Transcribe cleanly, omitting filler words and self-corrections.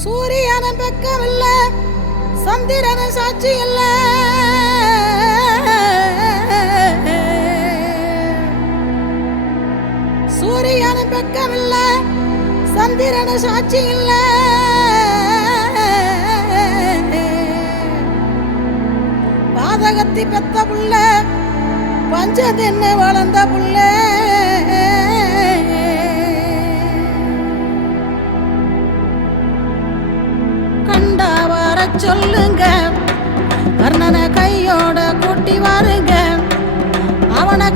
சூரியன பக்கம் இல்ல, சந்திரன சாட்சி இல்ல. சூரியன பக்கம் இல்ல, சந்திரன சாட்சி இல்ல. பாதகத்தி பெத்த புள்ள, பஞ்சதென்ன வளர்ந்த புள்ள. கண்டா வர சொல்லுங்க, கர்ணனை கையோட கூட்டி வாருங்க. அவனை